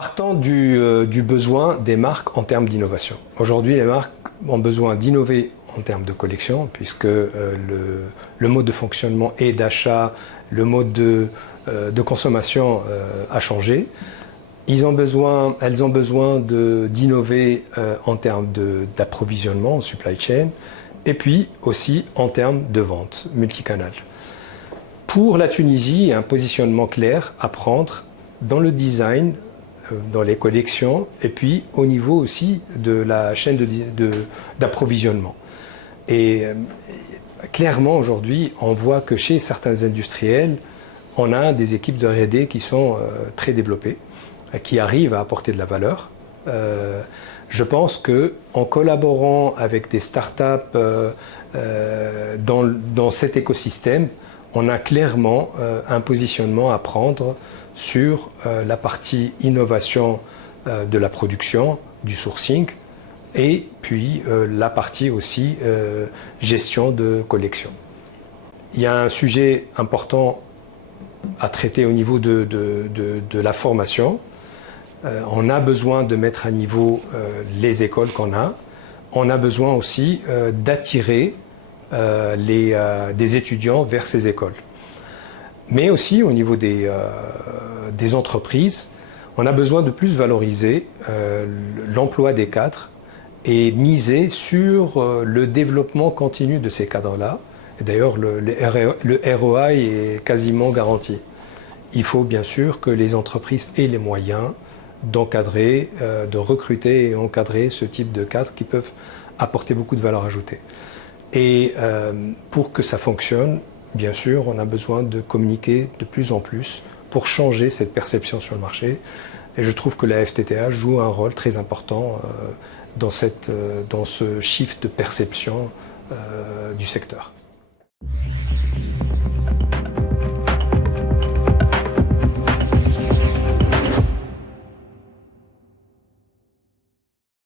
Partant du besoin des marques en termes d'innovation. Aujourd'hui, les marques ont besoin d'innover en termes de collection, puisque le mode de fonctionnement et d'achat, le mode de consommation a changé. Elles ont besoin d'innover en termes d'approvisionnement, supply chain, et puis aussi en termes de vente multicanal. Pour la Tunisie, il y a un positionnement clair à prendre dans le design, dans les collections, et puis au niveau aussi de la chaîne d'approvisionnement. Et clairement, aujourd'hui, on voit que chez certains industriels, on a des équipes de R&D qui sont très développées, qui arrivent à apporter de la valeur. Je pense qu'en collaborant avec des startups dans cet écosystème, on a clairement un positionnement à prendre sur la partie innovation de la production, du sourcing, et puis la partie aussi gestion de collection. Il y a un sujet important à traiter au niveau de la formation. On a besoin de mettre à niveau les écoles qu'on a. On a besoin aussi d'attirer des étudiants vers ces écoles. Mais aussi au niveau des entreprises, on a besoin de plus valoriser l'emploi des cadres et miser sur le développement continu de ces cadres-là. Et d'ailleurs, le ROI est quasiment garanti. Il faut bien sûr que les entreprises aient les moyens d'encadrer, de recruter et encadrer ce type de cadres qui peuvent apporter beaucoup de valeur ajoutée. Et pour que ça fonctionne, bien sûr, on a besoin de communiquer de plus en plus pour changer cette perception sur le marché. Et je trouve que la FTTH joue un rôle très important dans ce shift de perception du secteur.